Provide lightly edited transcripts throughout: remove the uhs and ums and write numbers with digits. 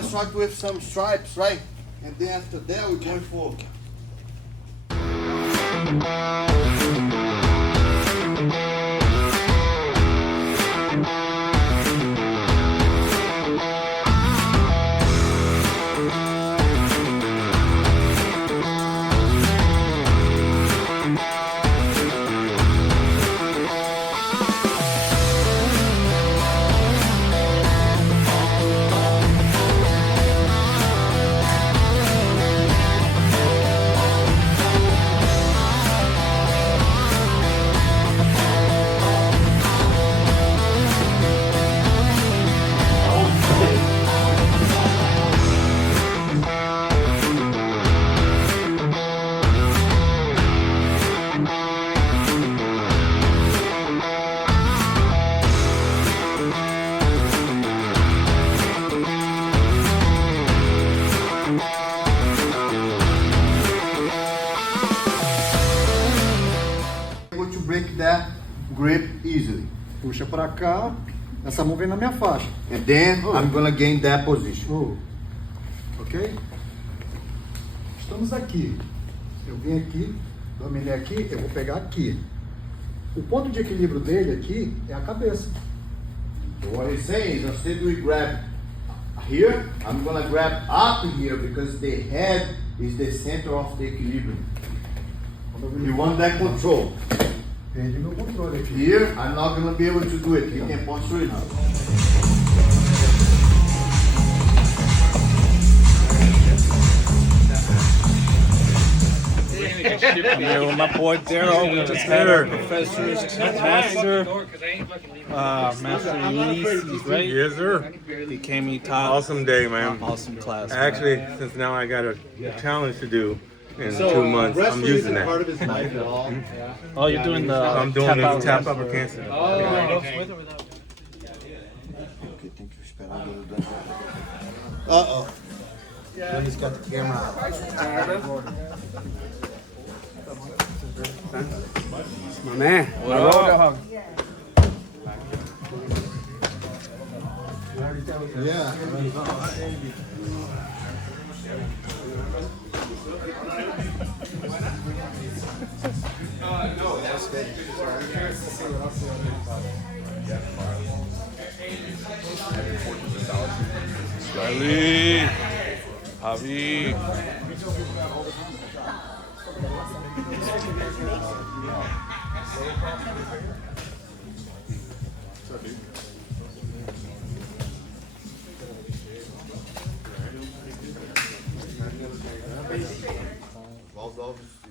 gonna start with some stripes, right? And then after that, we're going for. Break that grip easily. Puxa pra cá, essa mão vem na minha faixa. And then I'm gonna gain that position. Ok? Estamos aqui. Eu vim aqui, dominei aqui, eu vou pegar aqui. O ponto de equilíbrio dele aqui é a cabeça. So what he's saying is instead we grab here, I'm gonna grab up here because the head is the center of the equilibrium. You want that control. Perde meu controle aqui. Here, I'm not going to be able to do it. You can posture it. My boy Daryl, we just had our professors, Master Ulysses, he's right? Yes, sir. He came, he taught. Awesome day, man. Awesome class. Actually, since now I got a challenge to do in 2 months, I'm using that. Part of his life at all. Oh, you're doing the I'm doing the tap upper cancer. Uh-oh. He's got the camera out. My man. Yeah. Charlie, Javi.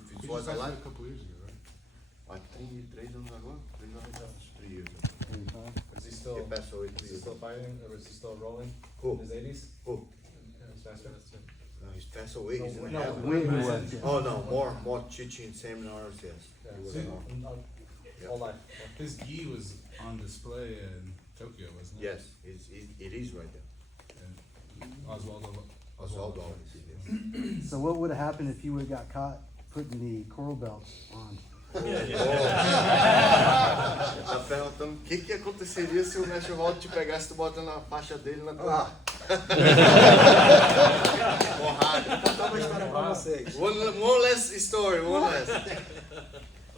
If it was alive a couple years ago, right? Like 3 anos agora? 3 years ago. Is he still, is he still fighting, or is he still rolling? Who? In his 80s? Who? His master? No, he's passed away. He's in No, heaven. when he was. Oh no, more teaching seminars, yes. He was involved. All life. His gi was on display in Tokyo, wasn't it? Yes, it is right there. And Oswaldo. Oswaldo always is. So what would have happened if you would have got caught putting the coral belts on? Tá perguntando o que aconteceria se o Mestre Waldo te pegasse e botando a faixa dele na tua. Porrada. Vou contar uma história pra vocês. One less story, one less.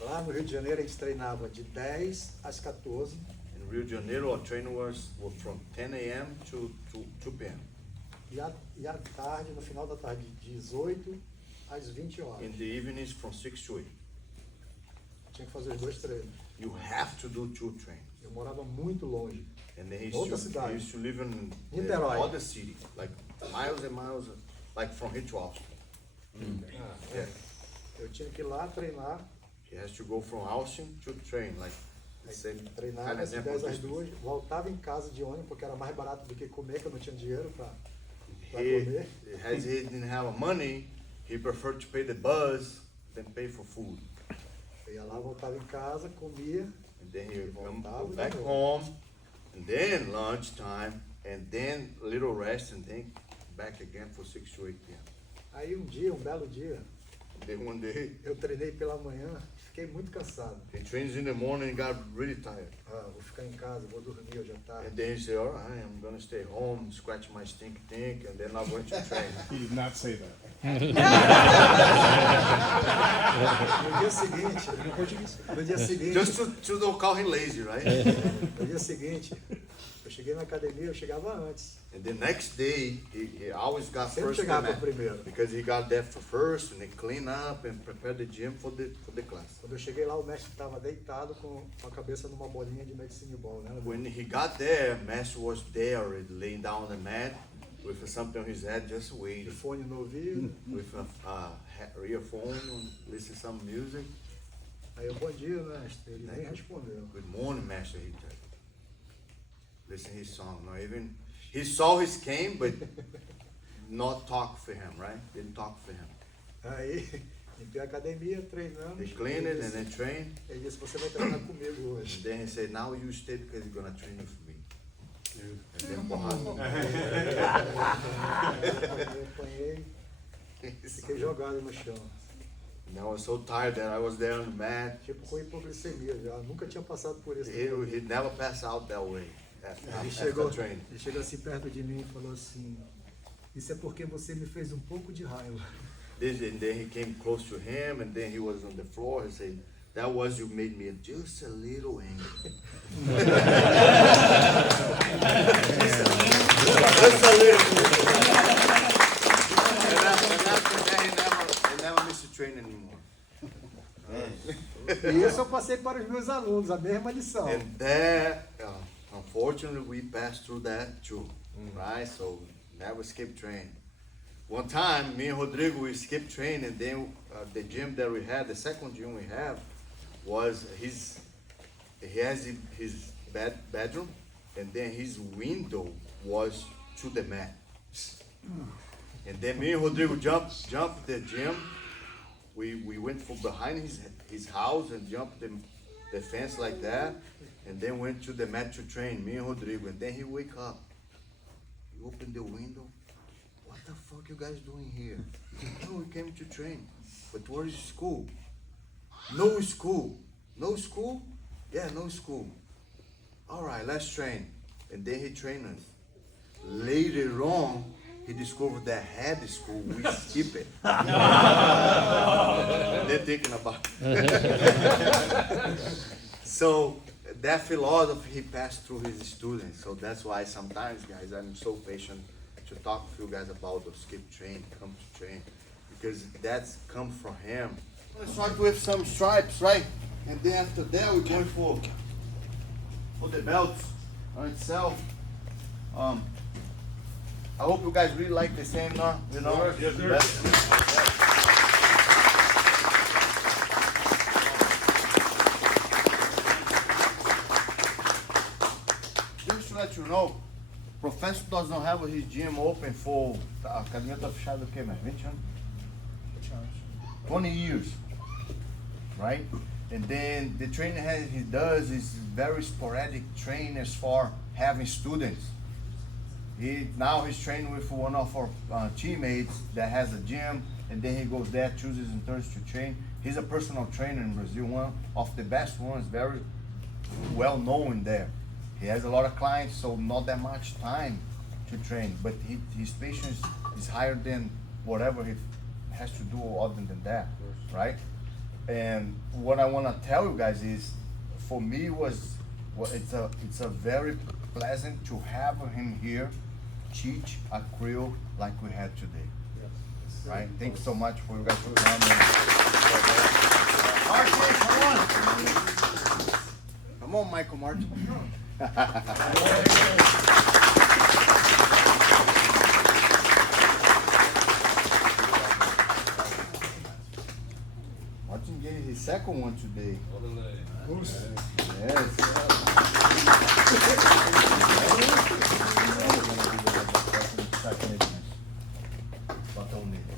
Lá no Rio de Janeiro a gente treinava de 10 às 14. In Rio de Janeiro, our training was from 10 a.m. to 2 p.m. E à tarde, no final da tarde, de 18 às 20 horas. In the evenings from 6 to 8. Tinha que fazer os 2 treinos. You have to do 2 trains. Eu morava muito longe. And then he Outra used cidade. to live in Niterói. other city, like miles and miles, like from here to Austin. Yeah. Eu tinha que ir lá treinar. He has to go from Austin to train, like same Treinava kind of de example. 10 às 2, voltava em casa de ônibus, porque era mais barato do que comer, que eu não tinha dinheiro para comer. As he didn't have money, he preferred to pay the bus than pay for food. Eu ia lá, voltava em casa, comia. And then he would come Voltava go de back novo. home, and then lunchtime, and then a little rest, and then back again for 6 to 8 p.m. Aí um dia, um belo dia, Then one day, Eu treinei pela manhã, fiquei muito cansado. he trains in the morning and got really tired. Vou ficar em casa, vou dormir hoje à tarde. And then he said, all right, I'm gonna stay home, scratch my stink, and then I'm going to train. He did not say that. No dia seguinte, Just to don't call him lazy, right? no dia seguinte, eu cheguei na academia, eu chegava antes. And the next day, he always got Sempre first in chegava mat, primeiro. because he got there for first, and then clean up and prepare the gym for the class. Quando eu cheguei lá, o mestre estava deitado com a cabeça numa bolinha de medicine ball, né? When he got there, Master was there already, laying down on the mat with something on his head, just De waiting, fone no ouvido. with a earphone, and listen some music. Aí eu, bom dia, mestre. Ele nem respondeu. Good morning, Master, he said. Listen his song, not even, he saw his cane, but not talk for him, right? Didn't talk for him. Aí, limpei a academia, treinando. He cleaned it and then trained. Ele disse, você vai treinar comigo hoje. And then he said, now you stay because you're gonna train with me. And then porrada. Eu apanhei, fiquei jogado no chão. And I was so tired that I was there on the mat. Tipo com hipoglicemia já. Nunca tinha passado por isso. He never passed out that way Ele after chegou, training. ele chegou assim perto de mim e falou assim, isso é porque você me fez um pouco de raiva. And then he came close to him, and then he was on the floor. He said, that was you made me just a little angry. Just a little. And after that, he never missed a train anymore. E isso eu passei para os meus alunos, a mesma lição. And that, unfortunately, we passed through that too, right? So never skip training. One time, me and Rodrigo, we skipped training, and then the gym that we had, the second gym we have, was he has his bedroom, and then his window was to the mat. And then me and Rodrigo jumped the gym. We went from behind his house and jumped the fence like that, and then went to the mat to train, me and Rodrigo. And then he wake up. He opened the window. What the fuck you guys doing here? No, we came to train. But where is school? No school. No school? Yeah, no school. All right, let's train. And then he trained us. Later on, he discovered that had school, we skip it. They're thinking about it. So that philosophy he passed through his students. So that's why sometimes, guys, I'm so patient to talk to you guys about the skip train, come to train, because that's come from him. Let's start with some stripes, right? And then after that, we're going for the belts on itself. I hope you guys really like the same, you know? Yes, sir. Just to let you know, Professor does not have his gym open for, a academia tá fechada o quê, mais 20 anos? 20 years, right? And then the training he does is very sporadic training as far having students. Now he's training with one of our teammates that has a gym, and then he goes there Tuesdays and Thursdays to train. He's a personal trainer in Brazil, one of the best ones, very well known there. He has a lot of clients, so not that much time to train, but his patience is higher than whatever he has to do other than that, right? And what I want to tell you guys is, for me, it's a very pleasant to have him here teach a crew like we had today. Right? Thanks so much for you guys for coming. Martin, come on! Come on, Michael Martin. Martin gave his second one today. Botão nele.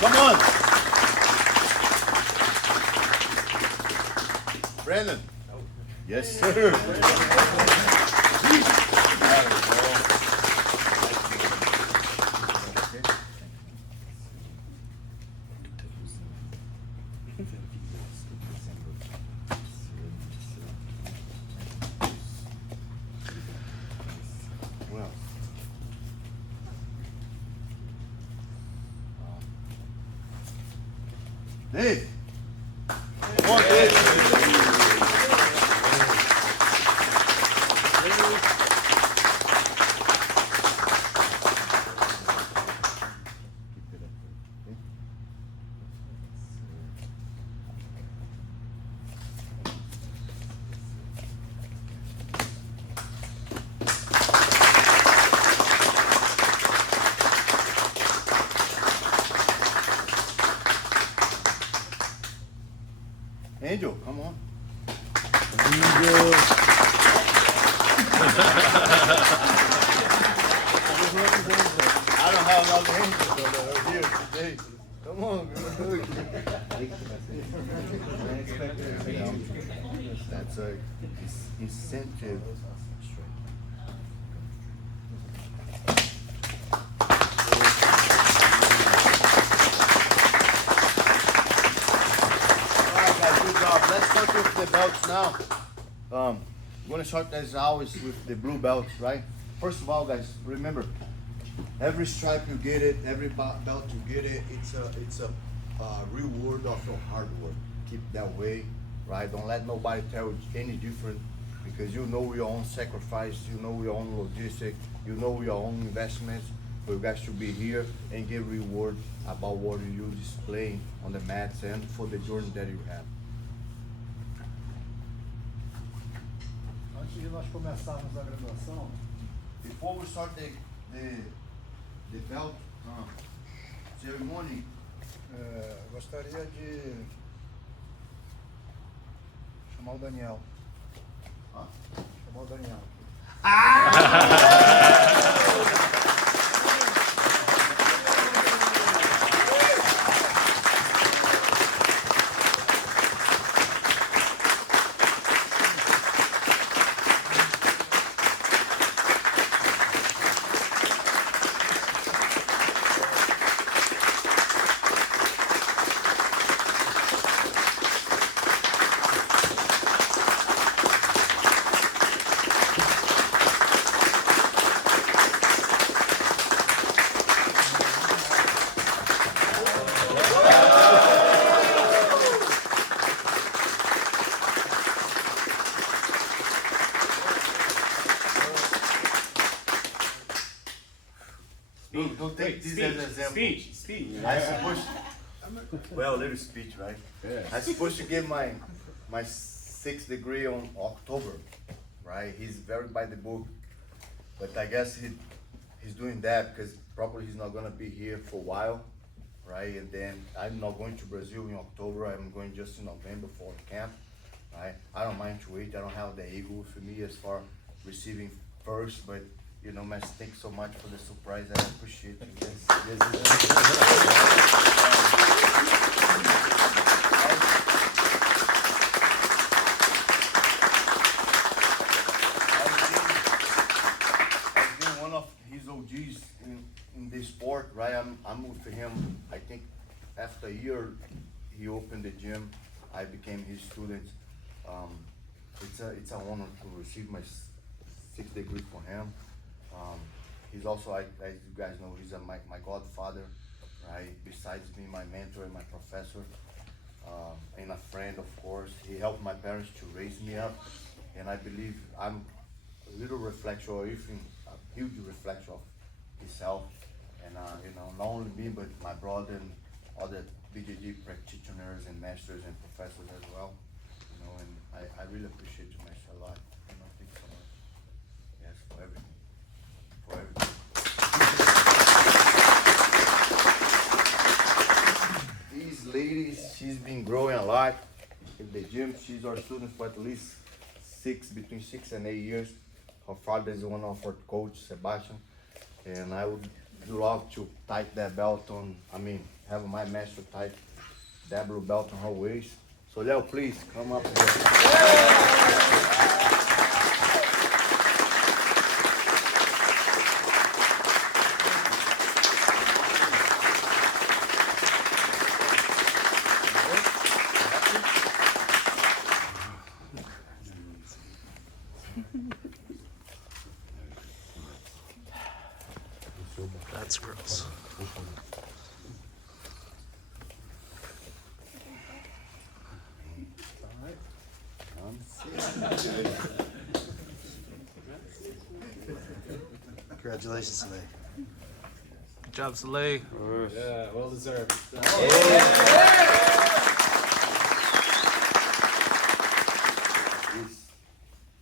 Come on. Brandon. Yes, sir. Well. Dave. Come on, Dave. Angel, come on. I don't have another angel here today. Come on, girl. That's a incentive. Let's start with the belts now. We're gonna start as always with the blue belts, right? First of all, guys, remember, every stripe you get it, every belt you get it, it's a reward of your hard work. Keep that way, right? Don't let nobody tell you any different, because you know your own sacrifice, you know your own logistic, you know your own investments. So you guys should be here and get reward about what you displaying on the mats and for the journey that you have. Antes de nós começarmos a graduação, Before we start the belt ceremony, gostaria de chamar o Daniel. Chamar o Daniel. don't take this as an example. Speech. I supposed, well, a little speech, right? Yeah. I supposed to get my 6th degree on October, right? He's very by the book, but I guess he's doing that because probably he's not gonna be here for a while, right? And then I'm not going to Brazil in October. I'm going just in November for camp, right? I don't mind to wait. I don't have the ego for me as far receiving first, but you know, man, thanks so much for the surprise. I appreciate you. I've been one of his OGs in this sport, right? I'm with him. I think after a year, he opened the gym. I became his student. It's an honor to receive my 6th degree for him. He's also, as you guys know, he's my godfather, right? Besides being my mentor and my professor, and a friend, of course. He helped my parents to raise me up, and I believe I'm a little reflection, or even a huge reflection of himself. And you know, not only me, but my brother and other BJJ practitioners and masters and professors as well. You know, and I really appreciate you, Maestro, a lot. You know, thank you so much. Yes, for everything. For everything. These ladies, she's been growing a lot in the gym. She's our student for at least between 6 and 8 years. Her father is one of our coach, Sebastian, and I would love to tighten that belt on. I mean, have my Maestro type double belt on her waist. So Leo, please come up here. That's gross. Congratulations, Lee. Good job, Soleil. Yeah, well deserved.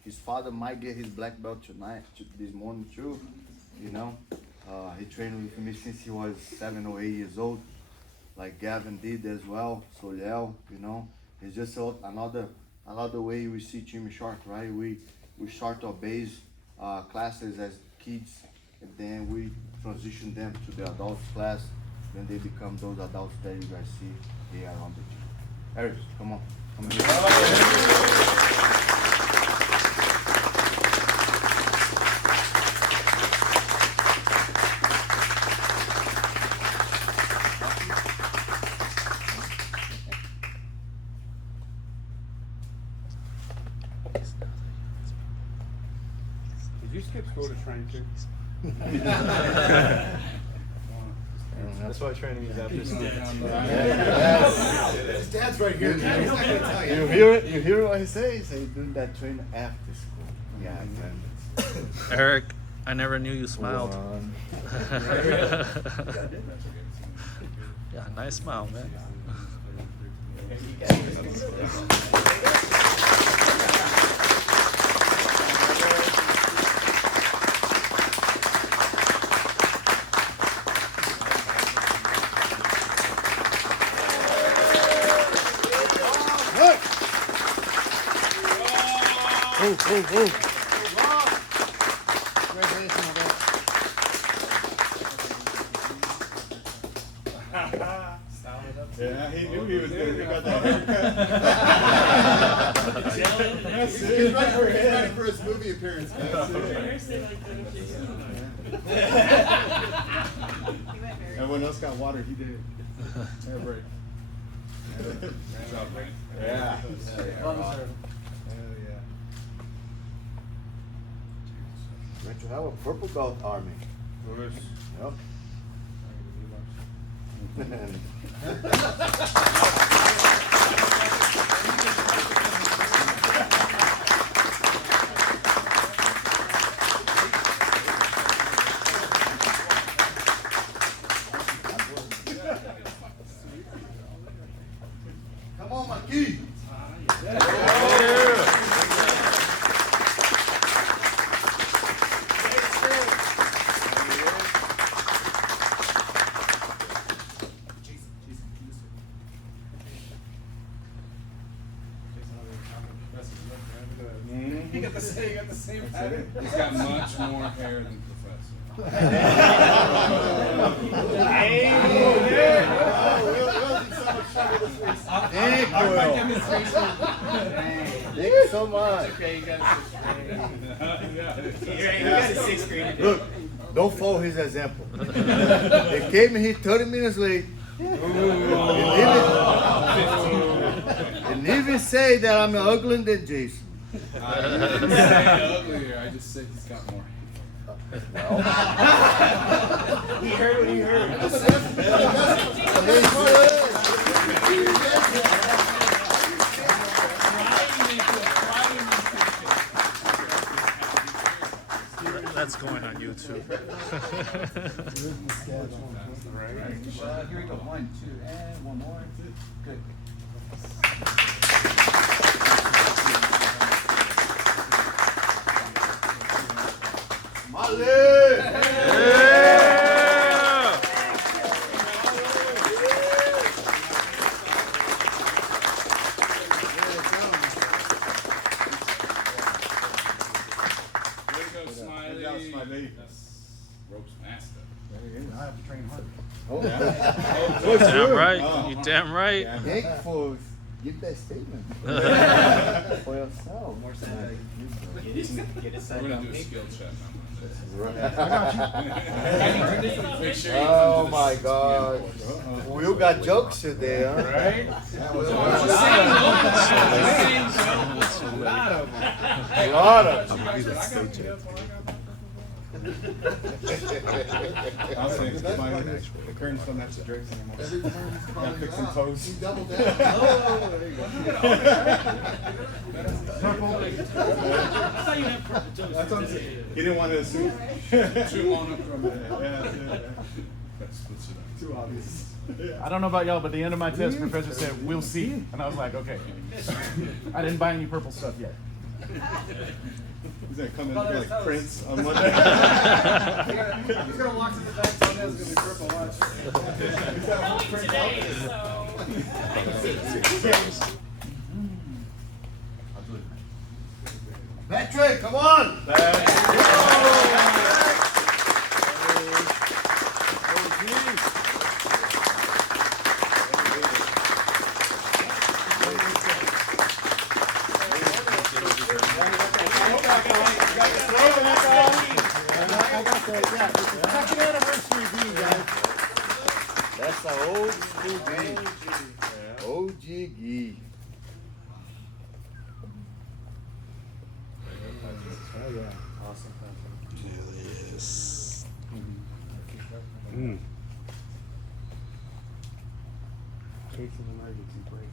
His father might get his black belt tonight, this morning too. You know, he trained with me since he was 7 or 8 years old, like Gavin did as well. So Leo, you know, it's just another way we see Team Shark, right? We start our base classes as kids, and then we transition them to the adults class. Then they become those adults that you guys see here on the gym. Eric, come on, come here. Did you skip school to train too? That's why training is after school. His dad's right here. He's not gonna tell you. You hear it? You hear what he says? He's doing that training after school. Yeah, Eric, I never knew you smiled. Yeah, nice smile, man. Yeah, he knew he was gonna pick out that haircut. That's it. He's ready for his movie appearance. That's it. Everyone else got water, he did. Hair break. Good job, man. Yeah. Hell yeah. Going to have a purple belt army. Yep. Come on, Maki. He got the same pattern. He's got much more hair than Professor. Thank you so much. Okay, you got a sixth grade. Look, don't follow his example. They came here 30 minutes late. And even say that I'm uglier than Jason. I didn't say uglier, I just said he's got more. He heard what he heard. That's going on YouTube. Here we go. 1, 2, and one more. Good. Smiley. Ropes master. I have to train hard. Damn right. You damn right. Thank for give that statement for yourself. More sandbag. Get it set We're up. gonna do a skill check. Oh my God. Will got jokes today, huh? Right? A lot of them. I was saying, the curtains don't match the drapes anymore. Gotta fix some toes. That's what I'm saying. He didn't want to assume. Too on up from it. Too obvious. I don't know about y'all, but the end of my test, professor said, "We'll see," and I was like, "Okay." I didn't buy any purple stuff yet. He's gonna come in and be like Prince on Monday. He's gonna walk to the back, toenails gonna be purple. Watch. Today, so. Patrick, come on. Second anniversary of you guys. That's the old school game. OG gi. Oh yeah, awesome. Julius. Case of emergency break.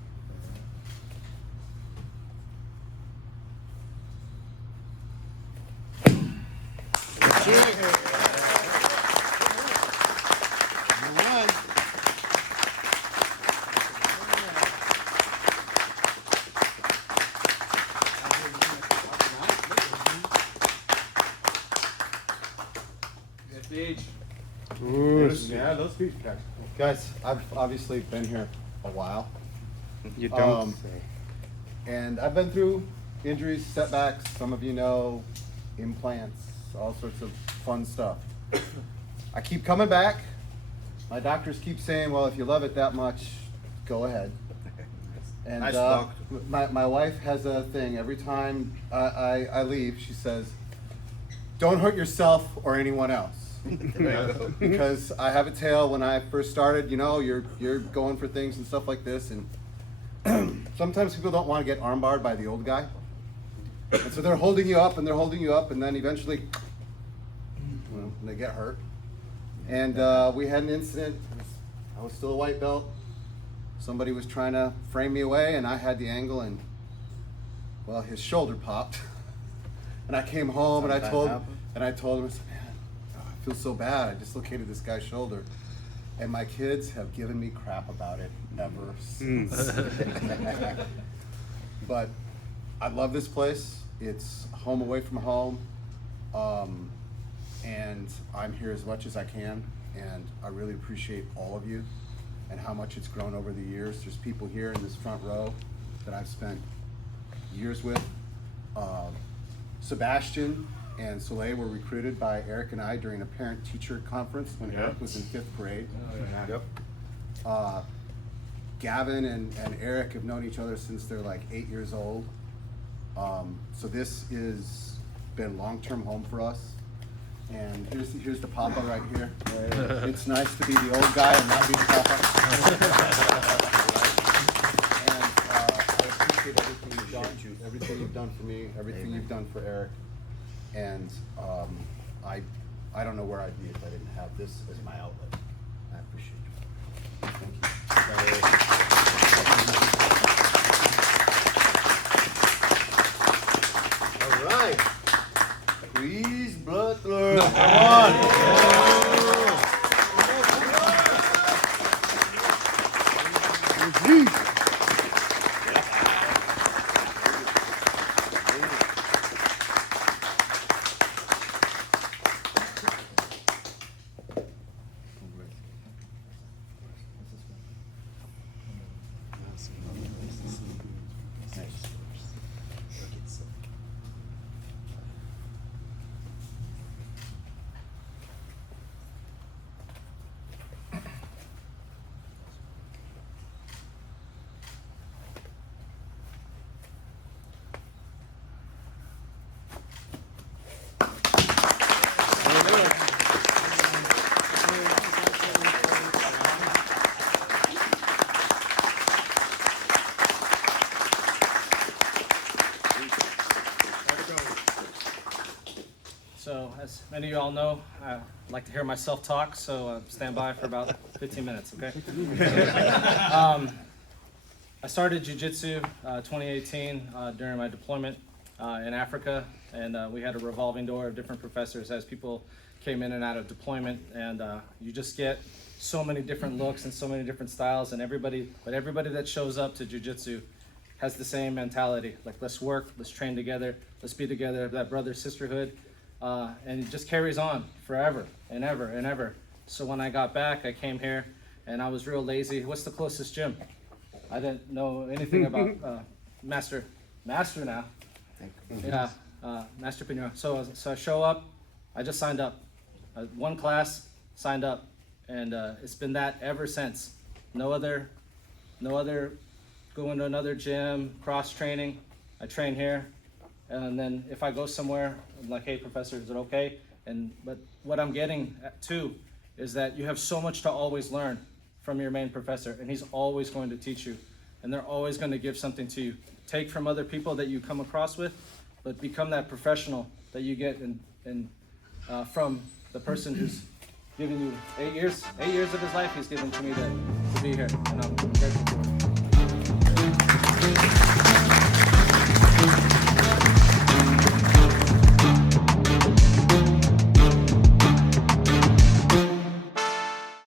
Yeah, those feet catch. Guys, I've obviously been here a while. You don't Um, say. And I've been through injuries, setbacks, some of you know, implants, all sorts of fun stuff. I keep coming back. My doctors keep saying, well, if you love it that much, go ahead. And Nice doctor. my wife has a thing. Every time I leave, she says, don't hurt yourself or anyone else. Because I have a tale when I first started, you know, you're going for things and stuff like this, and sometimes people don't want to get armbarred by the old guy. And so they're holding you up and they're holding you up, and then eventually, well, they get hurt. And we had an incident. I was still a white belt. Somebody was trying to frame me away, and I had the angle, and well, his shoulder popped. And I came home and I told him, I said, man, I feel so bad. I dislocated this guy's shoulder. And my kids have given me crap about it ever since. But I love this place. It's home away from home. And I'm here as much as I can. And I really appreciate all of you and how much it's grown over the years. There's people here in this front row that I've spent years with. Sebastian and Soleil were recruited by Eric and I during a parent-teacher conference when Eric was in 5th grade. Gavin and Eric have known each other since they're like 8 years old. So this is been long-term home for us. And here's the Papa right here. It's nice to be the old guy and not be the Papa. And I appreciate everything you've done, everything you've done for me, everything you've done for Eric. And I don't know where I'd be if I didn't have this as my outlet. I appreciate you. Thank you. All right. Please, Butler. Come on. many of you all know, I like to hear myself talk, so stand by for about 15 minutes, okay? I started jiu-jitsu 2018 during my deployment in Africa, and we had a revolving door of different professors as people came in and out of deployment, and you just get so many different looks and so many different styles, and everybody that shows up to jiu-jitsu has the same mentality, like let's work, let's train together, let's be together, that brother sisterhood, and it just carries on forever and ever and ever. So when I got back, I came here and I was real lazy. What's the closest gym? I didn't know anything about Maestro now. Yeah, Maestro Pinheiro. So I show up, I just signed up. One class, signed up, and it's been that ever since. No other going to another gym, cross training. I train here, and then if I go somewhere, I'm like, hey professor, is it okay? But what I'm getting at too is that you have so much to always learn from your main professor, and he's always going to teach you, and they're always going to give something to you. Take from other people that you come across with, but become that professional that you get from the person who's giving you 8 years of his life. He's given to me to be here, and I'm grateful for it.